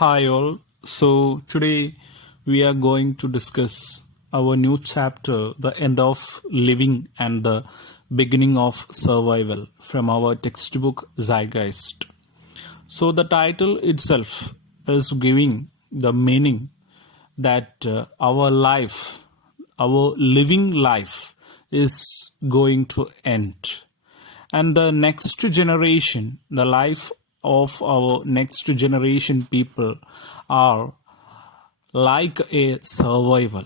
Hi all. So today we are going to discuss our new chapter, The End of Living and the Beginning of Survival, from our textbook Zeitgeist. So the title itself is giving the meaning that our life, our living life is going to end. And the next generation, the life of our next generation people are like a survival.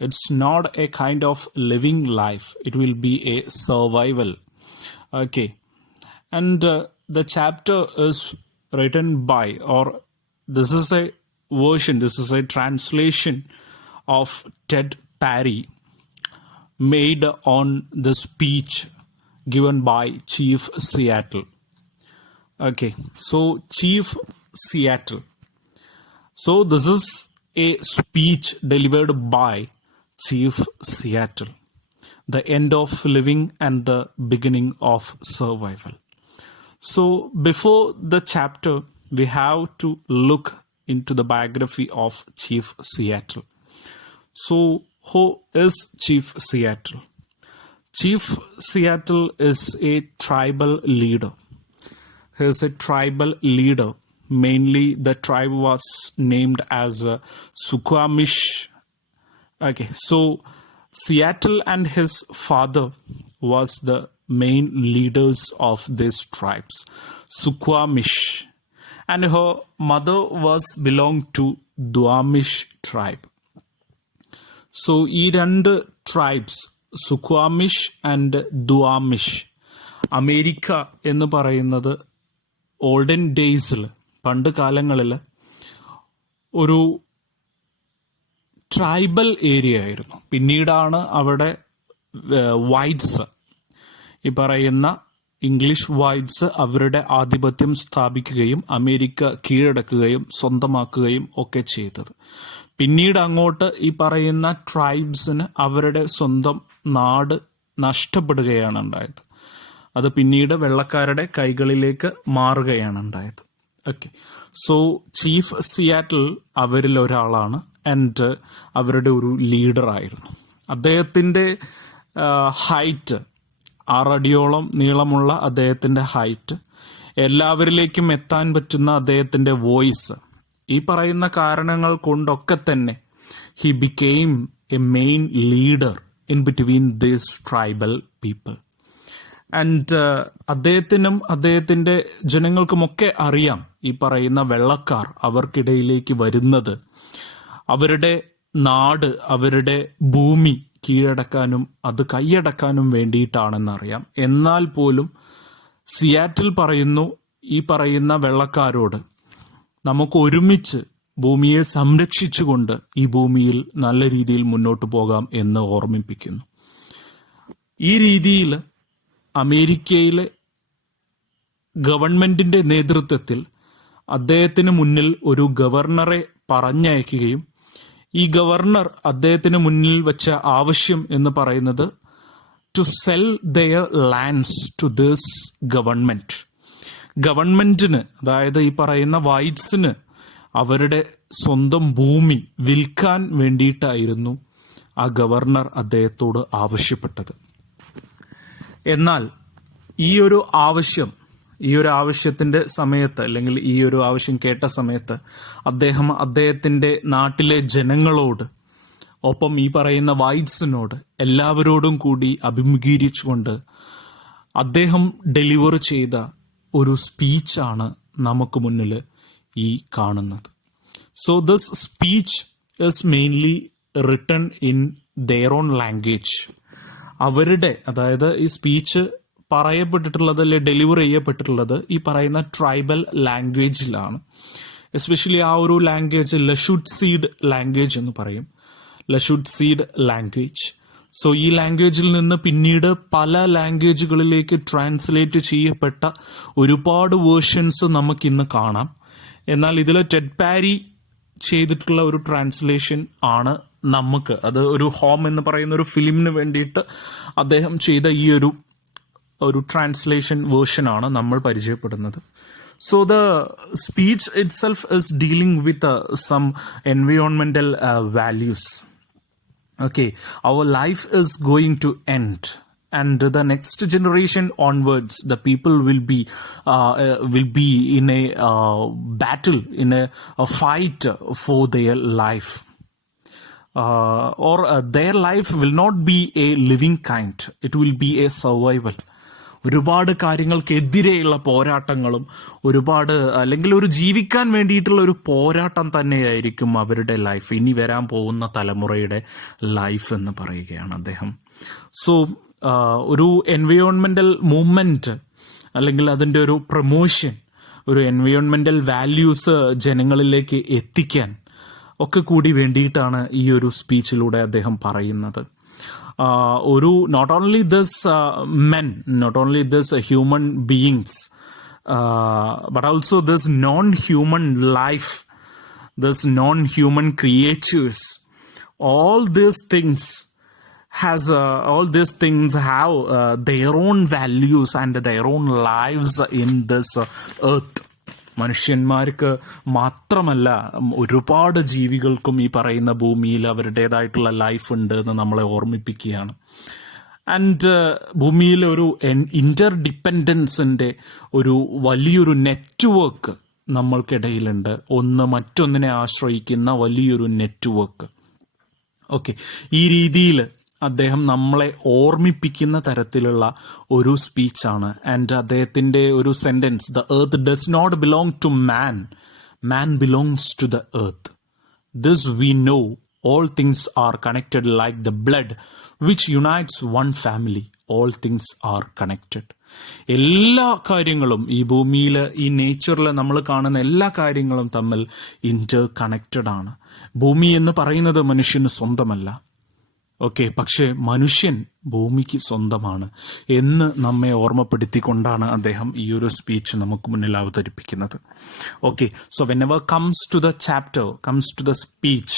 It's not a kind of living life, it will be a survival. Okay. And the chapter is written by, or this is a version, this is a translation of Ted Parry, made on the speech given by Chief Seattle. Okay, so Chief Seattle. So this is a speech delivered by Chief Seattle. The end of living and the beginning of survival. So before the chapter, we have to look into the biography of Chief Seattle. So who is Chief Seattle? Chief Seattle is a tribal leader. He is a tribal leader. Mainly the tribe was named as Suquamish. Okay, so Seattle and his father was the main leaders of these tribes, Suquamish, and her mother was belonged to Duwamish tribe. So ഈ രണ്ട് tribes, സുക്വാമിഷ് and ദുവാമിഷ്, America എന്ന് പറയുന്നത് olden ഡേയ്സിൽ, പണ്ട് കാലങ്ങളിൽ ഒരു tribal area ആയിരുന്നു. പിന്നീടാണ് അവിടെ വൈറ്റ്സ്, ഈ പറയുന്ന ഇംഗ്ലീഷ് വൈറ്റ്സ് അവരുടെ ആധിപത്യം സ്ഥാപിക്കുകയും അമേരിക്ക കീഴടക്കുകയും സ്വന്തമാക്കുകയും ഒക്കെ ചെയ്തത്. പിന്നീട് അങ്ങോട്ട് ഈ പറയുന്ന ട്രൈബ്സിന് അവരുടെ സ്വന്തം നാട് നഷ്ടപ്പെടുകയാണ് ഉണ്ടായത്. അത് പിന്നീട് വെള്ളക്കാരുടെ കൈകളിലേക്ക് മാറുകയാണ് ഉണ്ടായത്. ഓക്കെ, സോ ചീഫ് സിയാറ്റിൽ അവരിൽ ഒരാളാണ് ആൻഡ് അവരുടെ ഒരു ലീഡറായിരുന്നു. അദ്ദേഹത്തിൻ്റെ ഹൈറ്റ് 6 അടിയോളം നീളമുള്ള അദ്ദേഹത്തിൻ്റെ ഹൈറ്റ്, എല്ലാവരിലേക്കും എത്താൻ പറ്റുന്ന അദ്ദേഹത്തിൻ്റെ വോയിസ്, ഈ പറയുന്ന കാരണങ്ങൾ കൊണ്ടൊക്കെ തന്നെ he became A main leader in between these tribal people. And അദ്ദേഹത്തിനും അദ്ദേഹത്തിൻ്റെ ജനങ്ങൾക്കുമൊക്കെ അറിയാം ഈ പറയുന്ന വെള്ളക്കാർ അവർക്കിടയിലേക്ക് വരുന്നത് അവരുടെ നാട്, അവരുടെ ഭൂമി കീഴടക്കാനും അത് കൈയടക്കാനും വേണ്ടിയിട്ടാണെന്നറിയാം. എന്നാൽ പോലും സിയാറ്റിൽ പറയുന്നു ഈ പറയുന്ന വെള്ളക്കാരോട്, നമുക്ക് ഒരുമിച്ച് ഭൂമിയെ സംരക്ഷിച്ചുകൊണ്ട് ഈ ഭൂമിയിൽ നല്ല രീതിയിൽ മുന്നോട്ട് പോകാം എന്ന് ഓർമ്മിപ്പിക്കുന്നു. ഈ രീതിയിൽ അമേരിക്കയിലെ ഗവൺമെന്റിന്റെ നേതൃത്വത്തിൽ അദ്ദേഹത്തിന് മുന്നിൽ ഒരു ഗവർണറെ പറഞ്ഞയക്കുകയും ഈ ഗവർണർ അദ്ദേഹത്തിന് മുന്നിൽ വെച്ച ആവശ്യം എന്ന് പറയുന്നത് to sell their lands to this government. ഗവൺമെന്റിന്, അതായത് ഈ പറയുന്ന വൈറ്റ്സിന് അവരുടെ സ്വന്തം ഭൂമി വിൽക്കാൻ വേണ്ടിയിട്ടായിരുന്നു ആ ഗവർണർ അദ്ദേഹത്തോട് ആവശ്യപ്പെട്ടത്. എന്നാൽ ഈ ഒരു ആവശ്യത്തിന്റെ സമയത്ത്, അല്ലെങ്കിൽ ഈ ഒരു ആവശ്യം കേട്ട സമയത്ത് അദ്ദേഹം അദ്ദേഹത്തിന്റെ നാട്ടിലെ ജനങ്ങളോട്, ഒപ്പം ഈ പറയുന്ന വൈറ്റ്സിനോട്, എല്ലാവരോടും കൂടി അഭിമുഖീകരിച്ചുകൊണ്ട് അദ്ദേഹം ഡെലിവർ ചെയ്ത ഒരു സ്പീച്ചാണ് നമുക്ക് മുന്നിൽ ഈ കാണുന്നത്. So this speech is mainly written in their own language. അവരുടെ, അതായത് ഈ സ്പീച്ച് പറയപ്പെട്ടിട്ടുള്ളത്, അല്ലെ ഡെലിവർ ചെയ്യപ്പെട്ടിട്ടുള്ളത് ഈ പറയുന്ന ട്രൈബൽ ലാംഗ്വേജിലാണ്. എസ്പെഷ്യലി ആ ഒരു ലാംഗ്വേജ് ലഷുട്സീഡ് ലാംഗ്വേജ് എന്ന് പറയും, ലഷുട്സീഡ് ലാംഗ്വേജ്. സോ ഈ ലാംഗ്വേജിൽ നിന്ന് പിന്നീട് പല ലാംഗ്വേജുകളിലേക്ക് ട്രാൻസ്ലേറ്റ് ചെയ്യപ്പെട്ട ഒരുപാട് വേർഷൻസ് നമുക്കിന്ന് കാണാം. എന്നാൽ ഇതിൽ ടെഡ് പാരി ചെയ്തിട്ടുള്ള ഒരു ട്രാൻസ്ലേഷൻ ആണ് നമുക്ക്, അത് ഒരു ഹോം എന്ന് പറയുന്ന ഒരു ഫിലിമിന് വേണ്ടിയിട്ട് അദ്ദേഹം ചെയ്ത ഈ ഒരു ട്രാൻസ്ലേഷൻ വേർഷനാണ് നമ്മൾ പരിചയപ്പെടുന്നത്. So the speech itself is dealing with some environmental values. Okay, our life is going to end, and the next generation onwards, the people will be in a battle, in a fight for their life, or their life will not be a living kind, it will be a survival. ഒരുപാട് കാര്യങ്ങൾക്കെതിരെയുള്ള പോരാട്ടങ്ങളും ഒരുപാട്, അല്ലെങ്കിൽ ഒരു ജീവിക്കാൻ വേണ്ടിയിട്ടുള്ള ഒരു പോരാട്ടം തന്നെയായിരിക്കും അവരുടെ ലൈഫ്, ഇനി വരാൻ പോകുന്ന തലമുറയുടെ ലൈഫ് എന്ന് പറയുകയാണ് അദ്ദേഹം. സോ ഒരു എൻവയോൺമെന്റൽ മൂവ്മെന്റ്, അല്ലെങ്കിൽ അതിൻ്റെ ഒരു പ്രൊമോഷൻ, ഒരു എൻവയോൺമെന്റൽ വാല്യൂസ് ജനങ്ങളിലേക്ക് എത്തിക്കാൻ ഒക്കെ കൂടി വേണ്ടിയിട്ടാണ് ഈ ഒരു സ്പീച്ചിലൂടെ അദ്ദേഹം പറയുന്നത്. not only this men, not only this human beings, but also this non-human life, this non-human creatures, all these things have their own values and their own lives in this earth. മനുഷ്യന്മാർക്ക് മാത്രമല്ല, ഒരുപാട് ജീവികൾക്കും ഈ പറയുന്ന ഭൂമിയിൽ അവരുടേതായിട്ടുള്ള life ഉണ്ട് എന്ന് നമ്മളെ ഓർമ്മിപ്പിക്കുകയാണ്. ആൻഡ് ഭൂമിയിലെ ഒരു ഇന്റർ ഡിപ്പെൻഡൻസിന്റെ ഒരു വലിയൊരു നെറ്റ്വർക്ക് നമ്മൾക്കിടയിലുണ്ട്, ഒന്ന് മറ്റൊന്നിനെ ആശ്രയിക്കുന്ന വലിയൊരു നെറ്റ്വർക്ക്. ഓക്കെ, ഈ രീതിയിൽ അദ്ദേഹം നമ്മളെ ഓർമ്മിപ്പിക്കുന്ന തരത്തിലുള്ള ഒരു സ്പീച്ചാണ്. ആൻഡ് അദ്ദേഹത്തിന്റെ ഒരു sentence, the earth does not belong to man, man belongs to the earth. This we know, all things are connected like the blood which unites one family, all things are connected. എല്ലാ കാര്യങ്ങളും ഈ ഭൂമിയിൽ, ഈ നേച്ചറിൽ നമ്മൾ കാണുന്ന എല്ലാ കാര്യങ്ങളും തമ്മിൽ ഇന്റർ കണക്റ്റഡ് ആണ്. ഭൂമി എന്ന് പറയുന്നത് മനുഷ്യന് സ്വന്തമല്ല. ഓക്കെ, പക്ഷെ മനുഷ്യൻ ഭൂമിക്ക് സ്വന്തമാണ് എന്ന് നമ്മെ ഓർമ്മപ്പെടുത്തിക്കൊണ്ടാണ് അദ്ദേഹം ഈ ഒരു സ്പീച്ച് നമുക്ക് മുന്നിൽ അവതരിപ്പിക്കുന്നത്. Okay, so whenever comes to the chapter, comes to the speech,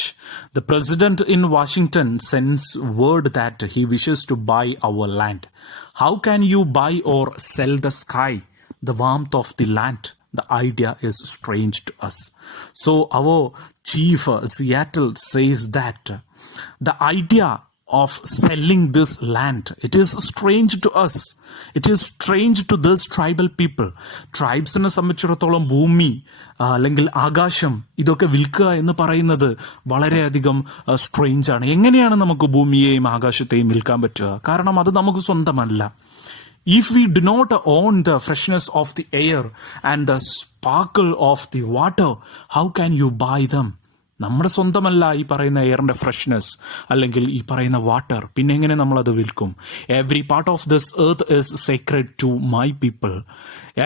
the president in Washington sends word that he wishes to buy our land. How can you buy or sell the sky, the warmth of the land? The idea is strange to us. So our chief Seattle says that the idea of selling this land, it is strange to us, it is strange to this tribal people. ട്രൈബ്സിനെ സംബന്ധിച്ചിടത്തോളം ഭൂമി അല്ലെങ്കിൽ ആകാശം ഇതൊക്കെ വിൽക്കുക എന്ന് പറയുന്നത് വളരെയധികം strange ആണ്. എങ്ങനെയാണ് നമുക്ക് ഭൂമിയെയും ആകാശത്തെയും വിൽക്കാൻ പറ്റുക? കാരണം അത് നമുക്ക് സ്വന്തമല്ല. If we do not own the freshness of the air and the sparkle of the water, how can you buy them? നമ്മുടെ സ്വന്തമല്ല ഈ പറയുന്ന എയറിന്റെ ഫ്രഷ്നെസ് അല്ലെങ്കിൽ ഈ പറയുന്ന വാട്ടർ, പിന്നെ എങ്ങനെ നമ്മളത് വിൽക്കും? Every part of this earth is sacred to my people.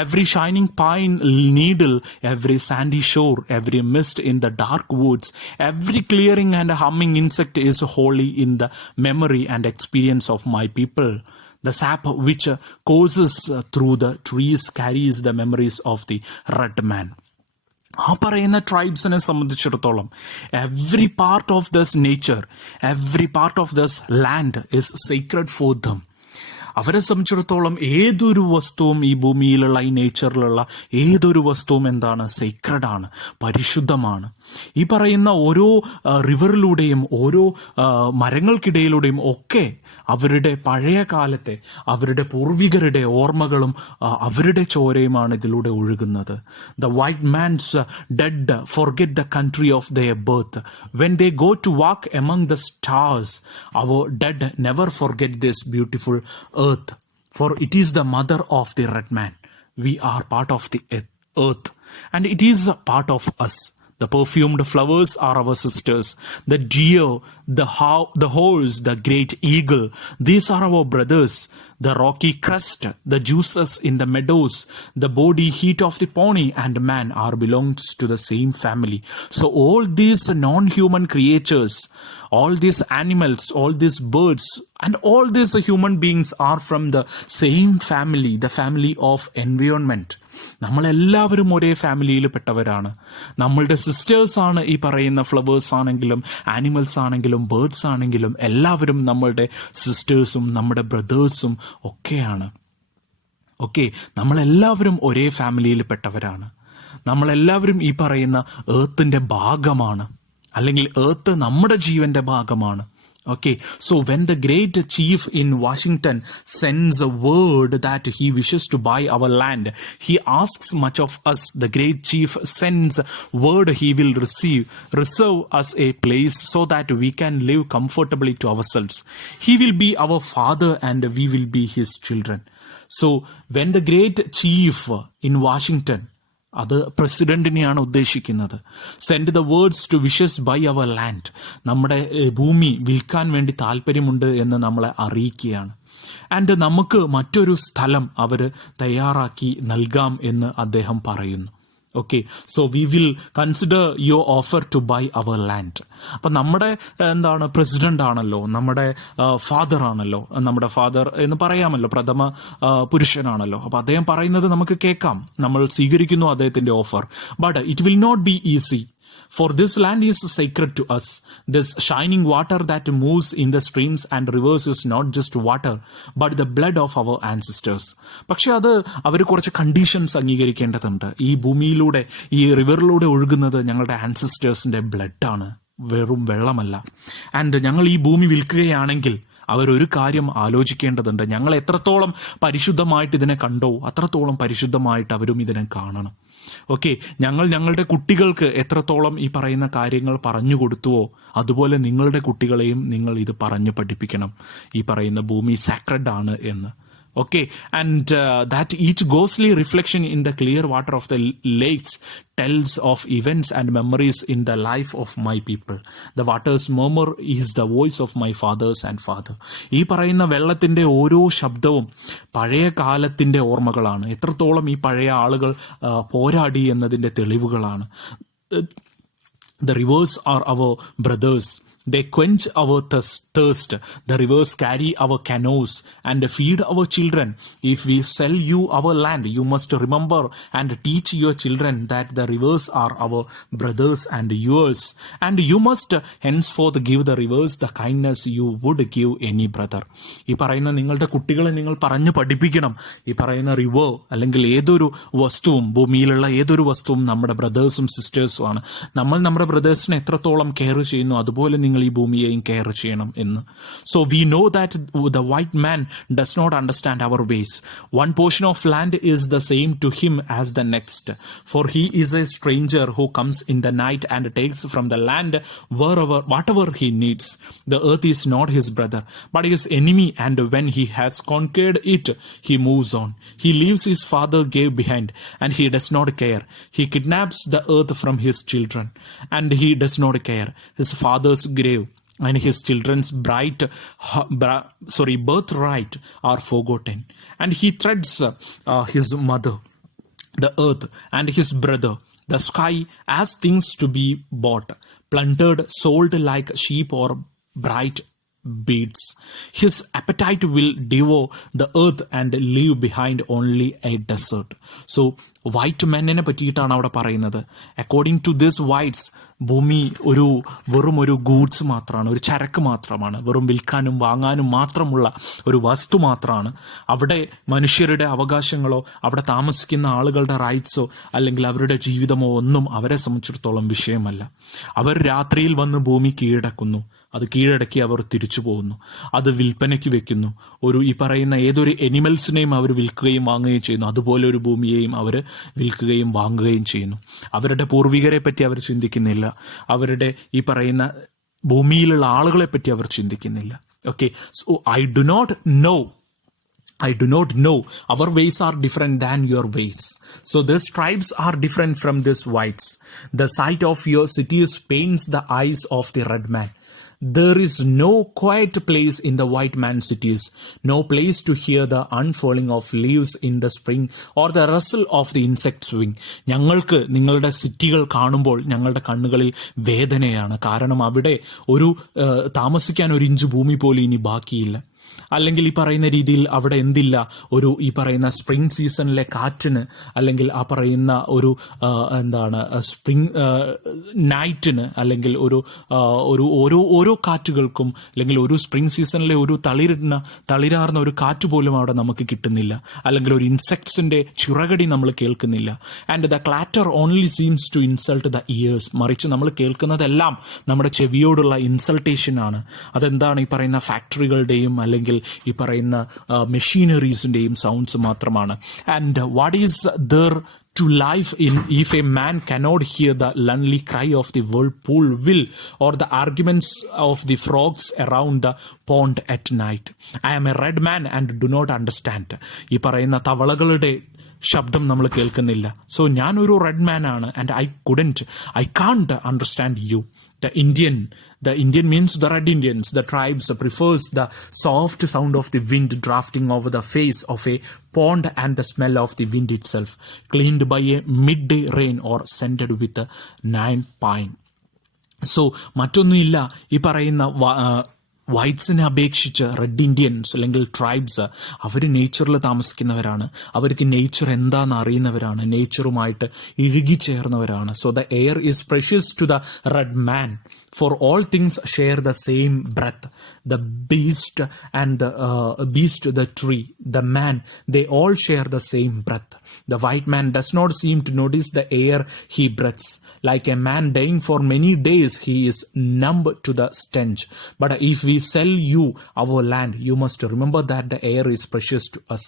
Every shining pine needle, every sandy shore, every mist in the dark woods, every clearing and humming insect is holy in the memory and experience of my people. The sap which courses through the trees carries the memories of the red man. ആ പറയുന്ന ട്രൈബ്സിനെ സംബന്ധിച്ചിടത്തോളം every part of this nature, every part of this land is sacred for them. അവരെ സംബന്ധിച്ചിടത്തോളം ഏതൊരു വസ്തുവും, ഈ ഭൂമിയിലുള്ള ഈ നേച്ചറിലുള്ള ഏതൊരു വസ്തുവും എന്താണ്? സീക്രഡ് ആണ്, പരിശുദ്ധമാണ്. ഈ പറയുന്ന ഓരോ റിവറിലൂടെയും ഓരോ മരങ്ങൾക്കിടയിലൂടെയും ഒക്കെ അവരുടെ പഴയ കാലത്തെ, അവരുടെ പൂർവികരുടെ ഓർമ്മകളും അവരുടെ ചോരയുമാണ് ഇതിലൂടെ ഒഴുകുന്നത്. The white man's dead forget the country of their birth. When they go to walk among the stars, our dead never forget this beautiful earth, for it is the mother of the red man. We are part of the earth, and it is a part of us. The perfumed flowers are our sisters. The deer, the horse, the great eagle, these are our brothers. The rocky crest, the juices in the meadows, the body heat of the pony and man are belongs to the same family. So all these non-human creatures, all these animals, all these birds, and all these human beings are from the same family, the family of environment. നമ്മളെല്ലാവരും ഒരേ ഫാമിലിയിൽ പെട്ടവരാണ്. നമ്മളുടെ sisters ആണ് ഈ പറയുന്ന flowers ആണെങ്കിലും animals ആണെങ്കിലും ബേർഡ്സ് ആണെങ്കിലും എല്ലാവരും നമ്മളുടെ സിസ്റ്റേഴ്സും നമ്മുടെ ബ്രദേഴ്സും ഒക്കെയാണ്. ഓക്കെ, നമ്മളെല്ലാവരും ഒരേ ഫാമിലിയിൽ പെട്ടവരാണ്. നമ്മളെല്ലാവരും ഈ പറയുന്ന ഏർത്തിന്റെ ഭാഗമാണ്, അല്ലെങ്കിൽ ഏർത്ത് നമ്മുടെ ജീവന്റെ ഭാഗമാണ്. Okay, so when the great chief in Washington sends a word that he wishes to buy our land, he asks much of us. The great chief sends word he will reserve us a place so that we can live comfortably to ourselves. He will be our father and we will be his children. So when the great chief in Washington, അത് പ്രസിഡന്റിനെയാണ് ഉദ്ദേശിക്കുന്നത്, send the words to wishes buy our land, നമ്മുടെ ഭൂമി വിൽക്കാൻ വേണ്ടി താല്പര്യമുണ്ട് എന്ന് നമ്മളെ അറിയിക്കുകയാണ്. ആൻഡ് നമുക്ക് മറ്റൊരു സ്ഥലം അവർ തയ്യാറാക്കി നൽകാം എന്ന് അദ്ദേഹം പറയുന്നു. Okay, so we will consider your offer to buy our land. അപ്പം നമ്മുടെ പ്രസിഡന്റ് ആണല്ലോ, നമ്മുടെ ഫാദർ ആണല്ലോ, നമ്മുടെ ഫാദർ എന്ന് പറയാമല്ലോ, പ്രഥമ പുരുഷനാണല്ലോ. അപ്പം അദ്ദേഹം പറയുന്നത് നമുക്ക് കേൾക്കാം, നമ്മൾ സ്വീകരിക്കുന്നു അദ്ദേഹത്തിന്റെ offer. But it will not be easy. For this land is sacred to us. This shining water that moves in the streams and rivers is not just water, but the blood of our ancestors. പക്ഷെ അത് അവർ കുറച്ച് conditions അംഗീകരിക്കേണ്ടതുണ്ട്. ഈ ഭൂമിയിലൂടെ, ഈ റിവറിലൂടെ ഒഴുകുന്നത് ഞങ്ങളുടെ ആൻസിസ്റ്റേഴ്സിന്റെ ബ്ലഡാണ്, വെറും വെള്ളമല്ല. And ഞങ്ങൾ ഈ ഭൂമി വിൽക്കുകയാണെങ്കിൽ അവരൊരു കാര്യം ആലോചിക്കേണ്ടതുണ്ട്. ഞങ്ങൾ എത്രത്തോളം പരിശുദ്ധമായിട്ട് ഇതിനെ കണ്ടോ അത്രത്തോളം പരിശുദ്ധമായിട്ട് അവരും ഇതിനെ കാണണം. ഓക്കെ, ഞങ്ങൾ ഞങ്ങളുടെ കുട്ടികൾക്ക് എത്രത്തോളം ഈ പറയുന്ന കാര്യങ്ങൾ പറഞ്ഞു കൊടുത്തുവോ അതുപോലെ നിങ്ങളുടെ കുട്ടികളെയും നിങ്ങൾ ഇത് പറഞ്ഞു പഠിപ്പിക്കണം, ഈ പറയുന്ന ഭൂമി സാക്രഡ് ആണ് എന്ന്. Okay, and that each ghostly reflection in the clear water of the lakes tells of events and memories in the life of my people. The water's murmur is the voice of my fathers and father. ഈ പറയുന്ന വെള്ളത്തിന്റെ ഓരോ ശബ്ദവും പഴയ കാലത്തിന്റെ ഓർമ്മകളാണ്. എത്രത്തോളം ഈ പഴയ ആളുകൾ പോരാടി എന്നതിന്റെ തെളിവുകളാണ്. The rivers are our brothers. They quench our thirst. The rivers carry our canoes and feed our children. If we sell you our land, you must remember and teach your children that the rivers are our brothers and yours. And you must henceforth give the rivers the kindness you would give any brother. ഈ പറയുന്ന നിങ്ങളുടെ കുട്ടികളെ നിങ്ങൾ പറഞ്ഞു പഠിപ്പിക്കണം. ഈ പറയുന്ന river അല്ലെങ്കിൽ ഏതൊരു വസ്തുവും, ഭൂമിയിലുള്ള ഏതൊരു വസ്തുവും നമ്മുടെ ബ്രദേഴ്സും സിസ്റ്റേഴ്സും ആണ്. നമ്മൾ നമ്മുടെ ബ്രദേഴ്സിനെ എത്രത്തോളം കെയർ ചെയ്യുന്നു അതുപോലെ നിങ്ങൾ ഈ ഭൂമിയെയും കെയർ ചെയ്യണം എന്ന്. So we know that the white man does not understand our ways. One portion of land is the same to him as the next. For he is a stranger who comes in the night and takes from the land whatever he needs. The earth is not his brother, but his enemy, and when he has conquered it, he moves on. He leaves his father gave behind, and he does not care. He kidnaps the earth from his children, and he does not care. His father's grave and his children's birthright are forgotten. And he treads his mother, the earth, and his brother, the sky, as things to be bought, plundered, sold like sheep or bright beads. His appetite will devour the earth and leave behind only a desert. So white മെന്നിനെ പറ്റിയിട്ടാണ് അവിടെ പറയുന്നത്. According to this whites, ഭൂമി വെറും ഒരു goods മാത്രമാണ്, ഒരു ചരക്ക് മാത്രമാണ്, വെറും വിൽക്കാനും വാങ്ങാനും മാത്രമുള്ള ഒരു വസ്തു മാത്രമാണ്. അവിടെ മനുഷ്യരുടെ അവകാശങ്ങളോ അവിടെ താമസിക്കുന്ന ആളുകളുടെ റൈറ്റ്സോ അല്ലെങ്കിൽ അവരുടെ ജീവിതമോ ഒന്നും അവരെ സംബന്ധിച്ചിടത്തോളം വിഷയമല്ല. അവർ രാത്രിയിൽ വന്ന് ഭൂമി കീഴടക്കുന്നു, അത് കീഴടക്കി അവർ തിരിച്ചു പോകുന്നു, അത് വിൽപ്പനയ്ക്ക് വെക്കുന്നു. ഈ പറയുന്ന ഏതൊരു എനിമൽസിനെയും അവർ വിൽക്കുകയും വാങ്ങുകയും ചെയ്യുന്നു. അതുപോലെ ഒരു ഭൂമിയെയും അവർ വിൽക്കുകയും വാങ്ങുകയും ചെയ്യുന്നു. അവരുടെ പൂർവികരെ പറ്റി അവർ ചിന്തിക്കുന്നില്ല, അവരുടെ ഈ പറയുന്ന ഭൂമിയിലുള്ള ആളുകളെ പറ്റി അവർ ചിന്തിക്കുന്നില്ല. Okay, so I do not know. Our ways are different than your ways. So these tribes are different from these whites. The sight of your cities pains the eyes of the red man. There is no quiet place in the white man's cities, no place to hear the unfurling of leaves in the spring or the rustle of the insect's wing. ഞങ്ങൾക്ക് നിങ്ങളുടെ സിറ്റികൾ കാണുമ്പോൾ ഞങ്ങളുടെ കണ്ണുകളിൽ വേദനയാണ്. കാരണം അവിടെ താമസിക്കാൻ ഒരു ഇഞ്ച് ഭൂമി പോലും ഇനി ബാക്കിയില്ല. അല്ലെങ്കിൽ ഈ പറയുന്ന രീതിയിൽ അവിടെ എന്തില്ല, ഒരു ഈ പറയുന്ന സ്പ്രിംഗ് സീസണിലെ കാറ്റിന്, അല്ലെങ്കിൽ ആ പറയുന്ന ഒരു സ്പ്രിംഗ് നൈറ്റിന്, അല്ലെങ്കിൽ ഓരോ കാറ്റുകൾക്കും, അല്ലെങ്കിൽ ഒരു സ്പ്രിംഗ് സീസണിലെ ഒരു തളിരാർന്ന ഒരു കാറ്റ് പോലും അവിടെ നമുക്ക് കിട്ടുന്നില്ല, അല്ലെങ്കിൽ ഒരു ഇൻസെക്ട്സിന്റെ ചിറകടി നമ്മൾ കേൾക്കുന്നില്ല. And the clatter only seems to insult the ears. മറിച്ച് നമ്മൾ കേൾക്കുന്നതെല്ലാം നമ്മുടെ ചെവിയോടുള്ള ഇൻസൾട്ടേഷൻ ആണ്. അതെന്താണ്? ഈ പറയുന്ന ഫാക്ടറികളുടെയും അല്ലെങ്കിൽ ഈ പറയുന്ന മെഷീനറീസിന്റെയും സൗണ്ട്സ് മാത്രമാണ്. And what is there to life in if a man cannot hear the lonely cry of the whirlpool will or the arguments of the frogs around the pond at night? I am a red man and do not understand. ഈ പറയുന്ന തവളകളുടെ ശബ്ദം നമ്മൾ കേൾക്കുന്നില്ല. So ഞാനൊരു red മാൻ ആണ്, and I can't understand you. The Indian means the Red Indians, the tribes prefers the soft sound of the wind drafting over the face of a pond and the smell of the wind itself, cleaned by a midday rain or scented with a nine pine. So മറ്റൊന്നുമില്ല, ഈ പറയുന്ന വൈറ്റ്സിനെ അപേക്ഷിച്ച് red Indians അല്ലെങ്കിൽ tribes അവർ നേച്ചറിൽ താമസിക്കുന്നവരാണ്. അവർക്ക് നേച്ചർ എന്താണെന്ന് അറിയുന്നവരാണ്, നേച്ചറുമായിട്ട് ഇഴുകിച്ചേർന്നവരാണ്. So the air is precious to the red man. For all things share the same breath. The beast and the tree, the man, they all share the same breath. The white man does not seem to notice the air he breathes. Like a man dying for many days, he is numb to the stench. But if we sell you our land, you must remember that the air is precious to us,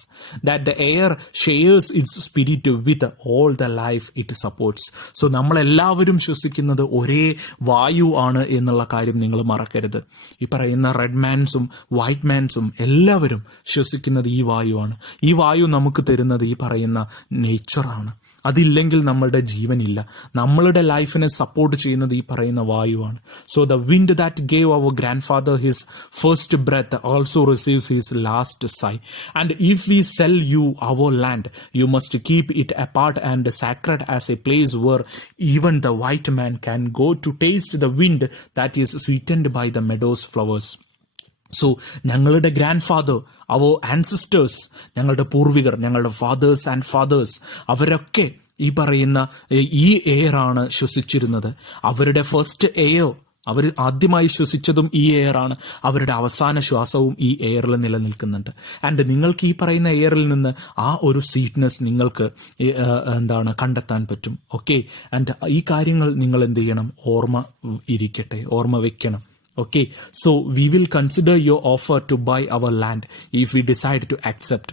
that the air shares its spirit with all the life it supports. So നമ്മളെല്ലാവരും ശ്വസിക്കുന്നത് ഒരേ വായു ആണ് എന്നുള്ള കാര്യം നിങ്ങൾ മറക്കരുത്. ഈ പറയുന്ന റെഡ് മാൻസും വൈറ്റ് മാൻസും എല്ലാവരും ശ്വസിക്കുന്നത് ഈ വായുവാണ്. ഈ വായു നമുക്ക് തരുന്നത് ഈ പറയുന്ന നേച്ചറാണ്. അതില്ലെങ്കിൽ നമ്മളുടെ ജീവനില്ല. നമ്മളുടെ ലൈഫിനെ സപ്പോർട്ട് ചെയ്യുന്നത് ഈ പറയുന്ന വായുവാണ്. So the wind that gave our grandfather his first breath also receives his last sigh. And if we sell you our land, you must keep it apart and sacred as a place where even the white man can go to taste the wind that is sweetened by the meadows flowers. So ഞങ്ങളുടെ grandfather, our ancestors, ഞങ്ങളുടെ പൂർവികർ, ഞങ്ങളുടെ fathers and fathers, അവരൊക്കെ ഈ പറയുന്ന ഈ എയറാണ് ശ്വസിച്ചിരുന്നത്. അവരുടെ first air, അവർ ആദ്യമായി ശ്വസിച്ചതും ഈ എയറാണ്. അവരുടെ അവസാന ശ്വാസവും ഈ എയറിൽ നിലനിൽക്കുന്നുണ്ട്. ആൻഡ് നിങ്ങൾക്ക് ഈ പറയുന്ന എയറിൽ നിന്ന് ആ ഒരു സ്വീറ്റ്നെസ് നിങ്ങൾക്ക് കണ്ടെത്താൻ പറ്റും. ഓക്കെ, ആൻഡ് ഈ കാര്യങ്ങൾ നിങ്ങൾ എന്ത് ചെയ്യണം? ഓർമ്മ വെക്കണം. Okay, so we will consider your offer to buy our land if we decide to accept.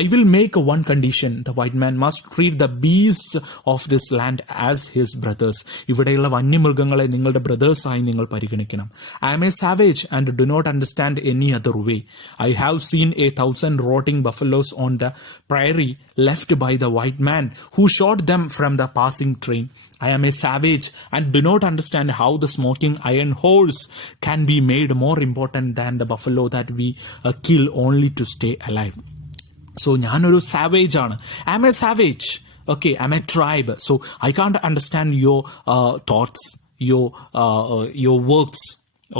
I will make one condition. The white man must treat the beasts of this land as his brothers. ഇവിടെയുള്ള വന്യമൃഗങ്ങളെ നിങ്ങളുടെ brothers ആയി നിങ്ങൾ പരിഗണിക്കണം. I am a savage and do not understand any other way. I have seen 1,000 rotting buffaloes on the prairie left by the white man who shot them from the passing train. I am a savage and do not understand how the smoking iron horse can be made more important than the buffalo that we kill only to stay alive. So ഞാനൊരു savage ആണ്. I am a savage. Okay, I am a tribe. So I can't understand your thoughts, your works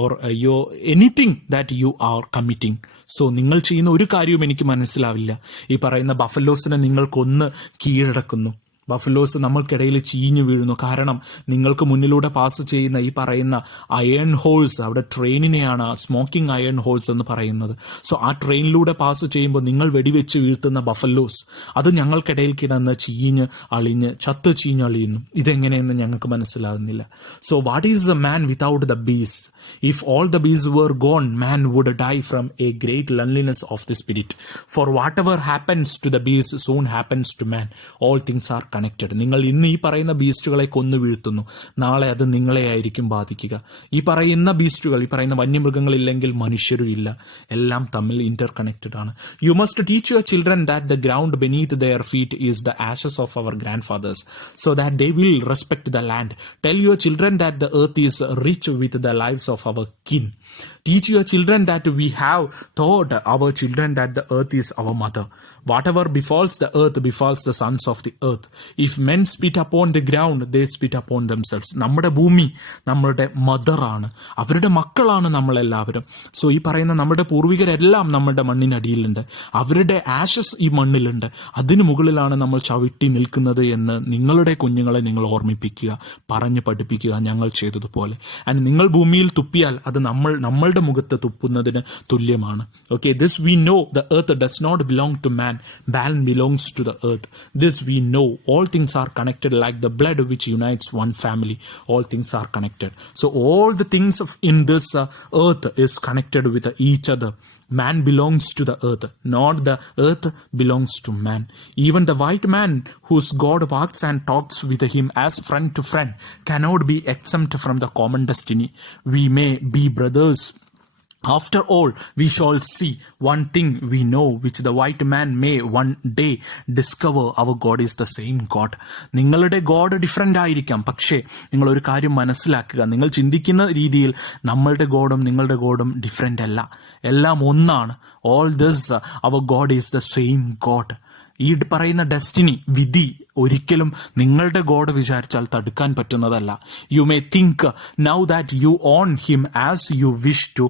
or your anything that you are committing. So നിങ്ങൾ ചെയ്യുന്ന ഒരു കാര്യവും എനിക്ക് മനസ്സിലാവില്ല. ഈ പറയുന്ന ബഫലോസിനെ നിങ്ങൾ കൊന്ന് കീഴടക്കുന്നു. ബഫലോസ് നമ്മൾക്കിടയിൽ ചീഞ്ഞു വീഴുന്നു. കാരണം നിങ്ങൾക്ക് മുന്നിലൂടെ പാസ് ചെയ്യുന്ന ഈ പറയുന്ന അയൺ ഹോൾസ്, അവിടെ ട്രെയിനിനെയാണ് സ്മോക്കിംഗ് അയൺ ഹോൾസ് എന്ന് പറയുന്നത്. സോ ആ ട്രെയിനിലൂടെ പാസ് ചെയ്യുമ്പോൾ നിങ്ങൾ വെടിവെച്ച് വീഴ്ത്തുന്ന ബഫലോസ് അത് ഞങ്ങൾക്കിടയിൽ കിടന്ന് ചത്ത് ചീഞ്ഞളിയുന്നു. ഇതെങ്ങനെയെന്ന് ഞങ്ങൾക്ക് മനസ്സിലാകുന്നില്ല. So what is a man without the bees? If all the bees were gone, man would die from a great loneliness of the spirit. For whatever happens to the bees soon happens to man. All things are connected. നിങ്ങൾ ഇന്ന് ഈ പറയുന്ന ബീസ്റ്റുകളെ കൊന്നു വീഴ്ത്തുന്നു, നാളെ അത് നിങ്ങളെ ആയിരിക്കും ബാധിക്കുക. ഈ പറയുന്ന ബീസ്റ്റുകൾ, ഈ പറയുന്ന വന്യമൃഗങ്ങളില്ലെങ്കിൽ മനുഷ്യരും ഇല്ല. എല്ലാം തമ്മിൽ ഇന്റർ കണക്റ്റഡ് ആണ്. You must teach your children that the ground beneath their feet is the ashes of our grandfathers so that they will respect the land. Tell your children that the earth is rich with the lives of our kin. Teach your children that we have taught our children that the earth is our mother. Whatever befalls the earth befalls the sons of the earth. If men spit upon the ground, they spit upon themselves. നമ്മുടെ ഭൂമി നമ്മളുടെ മദറാണ്, അവരുടെ മക്കളാണ് നമ്മളെല്ലാവരും. So ഈ പറയുന്ന നമ്മുടെ പൂർവികരെല്ലാം നമ്മളുടെ മണ്ണിനടിയിലുണ്ട്, അവരുടെ ആഷസ് ഈ മണ്ണിലുണ്ട്, അതിനു മുകളിലാണ് നമ്മൾ ചവിട്ടി നിൽക്കുന്നത് എന്ന് നിങ്ങളുടെ കുഞ്ഞുങ്ങളെ നിങ്ങൾ ഓർമ്മിപ്പിക്കുക, പറഞ്ഞ് പഠിപ്പിക്കുക, ഞങ്ങൾ ചെയ്തതുപോലെ. ആൻഡ് നിങ്ങൾ ഭൂമിയിൽ തുപ്പിയാൽ അത് നമ്മളുടെ മുഖത്ത് തുപ്പുന്നതിന് തുല്യമാണ്. Okay, this we know, the earth does not belong to man, man belongs to the earth. This we know. All things are connected like the blood which unites one family. All things are connected. So all the things in this earth is connected with each other. Man belongs to the earth, not the earth belongs to man. Even the white man whose God walks and talks with him as friend to friend cannot be exempt from the common destiny. We may be brothers. After all, we shall see. One thing we know, which the white man may one day discover, our God is the same God. നിങ്ങളുടെ God different ആയിരിക്കാം, പക്ഷേ നിങ്ങളൊരു കാര്യം മനസ്സിലാക്കുക, നിങ്ങൾ ചിന്തിക്കുന്ന രീതിയിൽ നമ്മളുടെ ഗോഡും നിങ്ങളുടെ ഗോഡും ഡിഫറെൻ്റ് അല്ല, എല്ലാം ഒന്നാണ്. All this our god is the same god. ഈ പറയുന്ന ഡെസ്റ്റിനി, വിധി ഒരിക്കലും നിങ്ങളുടെ ഗോഡ് വിചാരിച്ചാൽ തടുക്കാൻ പറ്റുന്നതല്ല. You may think now that you own him as you wish to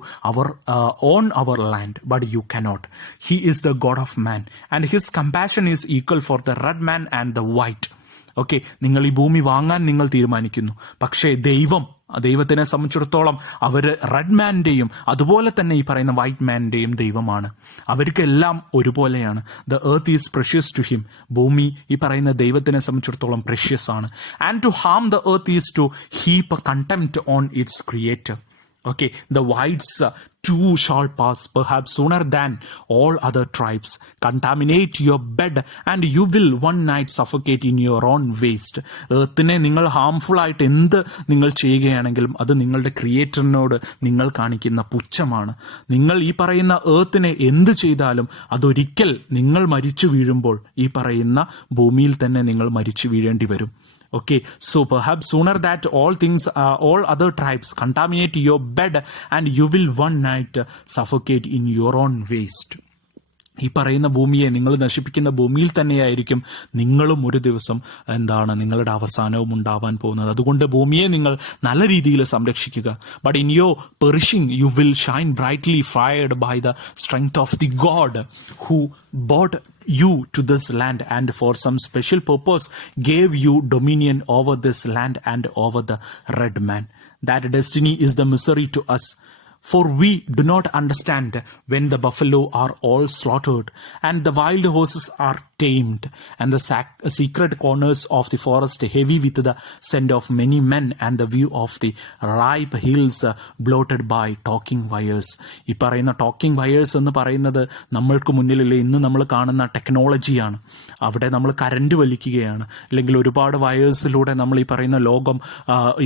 own our land, but you cannot. He is the god of man and his compassion is equal for the red man and the white. Okay, നിങ്ങൾ ഈ ഭൂമി വാങ്ങാൻ നിങ്ങൾ തീരുമാനിക്കുന്നു, പക്ഷേ ദൈവത്തിനെ സംബന്ധിച്ചിടത്തോളം അവർ red മാൻ്റെയും അതുപോലെ തന്നെ ഈ പറയുന്ന വൈറ്റ് മാൻ്റെയും ദൈവമാണ്. അവർക്കെല്ലാം ഒരുപോലെയാണ്. The earth is precious to him. ഭൂമി ഈ പറയുന്ന ദൈവത്തിനെ സംബന്ധിച്ചിടത്തോളം പ്രഷ്യസ് ആണ്. And to harm the earth is to heap contempt on its creator. Okay, the whites too shall pass, perhaps sooner than all other tribes. Contaminate your bed and you will one night suffocate in your own waste. എർത്തിനെ നിങ്ങൾ harmful ആയിട്ട് എന്ത് നിങ്ങൾ ചെയ്യുകയാണെങ്കിലും അത് നിങ്ങളുടെ ക്രിയേറ്ററിനോട് നിങ്ങൾ കാണിക്കുന്ന പുച്ഛമാണ്. നിങ്ങൾ ഈ പറയുന്ന എർത്തിനെ എന്ത് ചെയ്താലും അതൊരിക്കൽ നിങ്ങൾ മരിച്ചു വീഴുമ്പോൾ ഈ പറയുന്ന ഭൂമിയിൽ തന്നെ നിങ്ങൾ മരിച്ചു വീഴേണ്ടി വരും. Okay, so perhaps sooner that all other tribes contaminate your bed and you will one night suffocate in your own waste. ഈ പറയുന്ന ഭൂമിയെ, നിങ്ങൾ നശിപ്പിക്കുന്ന ഭൂമിയിൽ തന്നെയായിരിക്കും നിങ്ങളും ഒരു ദിവസം നിങ്ങളുടെ അവസാനവും ഉണ്ടാവാൻ പോകുന്നത്. അതുകൊണ്ട് ഭൂമിയെ നിങ്ങൾ നല്ല രീതിയിൽ സംരക്ഷിക്കുക. But in your perishing you will shine brightly fired by the strength of the god who bought you to this land and for some special purpose gave you dominion over this land and over the red man. That destiny is the misery to us. For we do not understand when the buffalo are all slaughtered and the wild horses are tamed and the secret corners of the forest heavy with the scent of many men and the view of the ripe hills bloated by talking wires. ഈ പറയുന്ന talking wires എന്ന് പറയുന്നത് നമ്മൾക്ക് മുന്നിലുള്ള ഇന്ന് നമ്മൾ കാണുന്ന ടെക്നോളജിയാണ്. അവിടെ നമ്മൾ കരണ്ട് വലിക്കുകയാണ്, അല്ലെങ്കിൽ ഒരുപാട് വയേഴ്സിലൂടെ നമ്മൾ ഈ പറയുന്ന ലോകം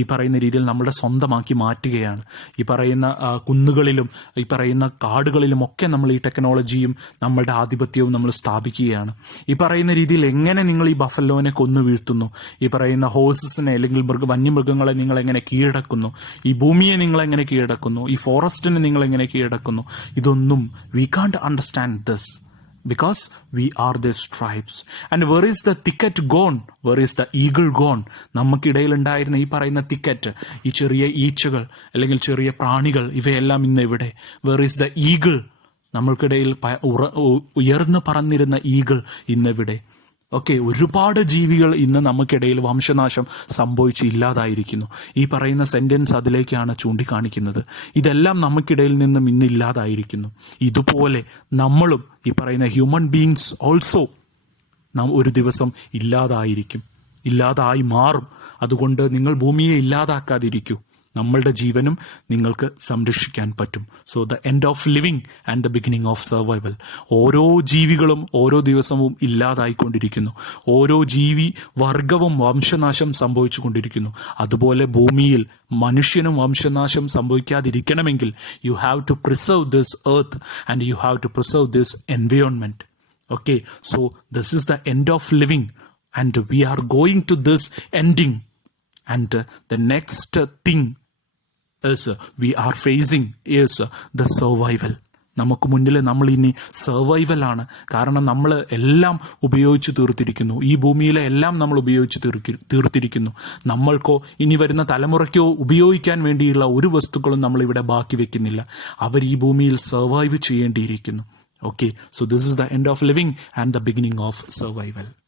ഈ പറയുന്ന രീതിയിൽ നമ്മുടെ സ്വന്തമാക്കി മാറ്റുകയാണ്. ഈ പറയുന്ന കുന്നുകളിലും ഈ പറയുന്ന കാടുകളിലും ഒക്കെ നമ്മൾ ഈ ടെക്നോളജിയും നമ്മളുടെ ആധിപത്യവും നമ്മൾ സ്ഥാപിക്കുകയാണ്. ഈ പറയുന്ന രീതിയിൽ എങ്ങനെ നിങ്ങൾ ഈ ബഫലോനെ കൊന്നു വീഴ്ത്തുന്നു, ഈ പറയുന്ന ഹോഴ്സസിനെ അല്ലെങ്കിൽ വന്യമൃഗങ്ങളെ നിങ്ങൾ എങ്ങനെ കീഴടക്കുന്നു, ഈ ഭൂമിയെ നിങ്ങൾ എങ്ങനെ കീഴടക്കുന്നു, ഈ ഫോറസ്റ്റിനെ നിങ്ങൾ എങ്ങനെ കീഴടക്കുന്നു, ഇതൊന്നും വി കാണ്ട് understand this because we are these tribes. And where is the thicket gone? Where is the eagle gone? നമുക്കിടയിൽ ഉണ്ടായിരുന്ന ഈ പറയുന്ന തിക്കറ്റ്, ഈ ചെറിയ ഈച്ചകൾ അല്ലെങ്കിൽ ചെറിയ പ്രാണികൾ, ഇവയെല്ലാം ഇന്ന് എവിടെ? Where is the eagle? നമ്മൾക്കിടയിൽ ഉയർന്നു പറന്നിരുന്ന ഈഗിൾ ഇന്നെവിടെ? ഓക്കെ, ഒരുപാട് ജീവികൾ ഇന്ന് നമുക്കിടയിൽ വംശനാശം സംഭവിച്ച് ഇല്ലാതായിരിക്കുന്നു. ഈ പറയുന്ന സെന്റൻസ് അതിലേക്കാണ് ചൂണ്ടിക്കാണിക്കുന്നത്. ഇതെല്ലാം നമുക്കിടയിൽ നിന്നും ഇന്ന് ഇല്ലാതായിരിക്കുന്നു. ഇതുപോലെ നമ്മളും ഈ പറയുന്ന ഹ്യൂമൻ ബീയിങ്സ് ഓൾസോ നാം ഒരു ദിവസം ഇല്ലാതായി മാറും. അതുകൊണ്ട് നിങ്ങൾ ഭൂമിയെ ഇല്ലാതാക്കാതിരിക്കൂ. നമ്മളുടെ ജീവനും നിങ്ങൾക്ക് സംരക്ഷിക്കാൻ പറ്റും. So the end of living and the beginning of survival. ഓരോ ജീവികളും ഓരോ ദിവസവും ഇല്ലാതായിക്കൊണ്ടിരിക്കുന്നു. ഓരോ ജീവി വർഗവും വംശനാശം സംഭവിച്ചു കൊണ്ടിരിക്കുന്നു. അതുപോലെ ഭൂമിയിൽ മനുഷ്യനും വംശനാശം സംഭവിക്കാതിരിക്കണമെങ്കിൽ you have to preserve this earth and you have to preserve this environment. Okay, so this is the end of living and we are going to this ending. And the next thing we are facing is the survival. നമുക്ക് മുന്നിൽ നമ്മൾ ഇനി സർവൈവലാണ്. കാരണം നമ്മൾ എല്ലാം ഉപയോഗിച്ച് തീർത്തിരിക്കുന്നു. ഈ ഭൂമിയിലെ എല്ലാം നമ്മൾ ഉപയോഗിച്ച് തീർത്തിരിക്കുന്നു. നമ്മൾക്കോ ഇനി വരുന്ന തലമുറയ്ക്കോ ഉപയോഗിക്കാൻ വേണ്ടിയുള്ള ഒരു വസ്തുക്കളും നമ്മളിവിടെ ബാക്കി വെക്കുന്നില്ല. അവർ ഈ ഭൂമിയിൽ survive ചെയ്യേണ്ടിയിരിക്കുന്നു. Okay, so this is the end of living and the beginning of survival.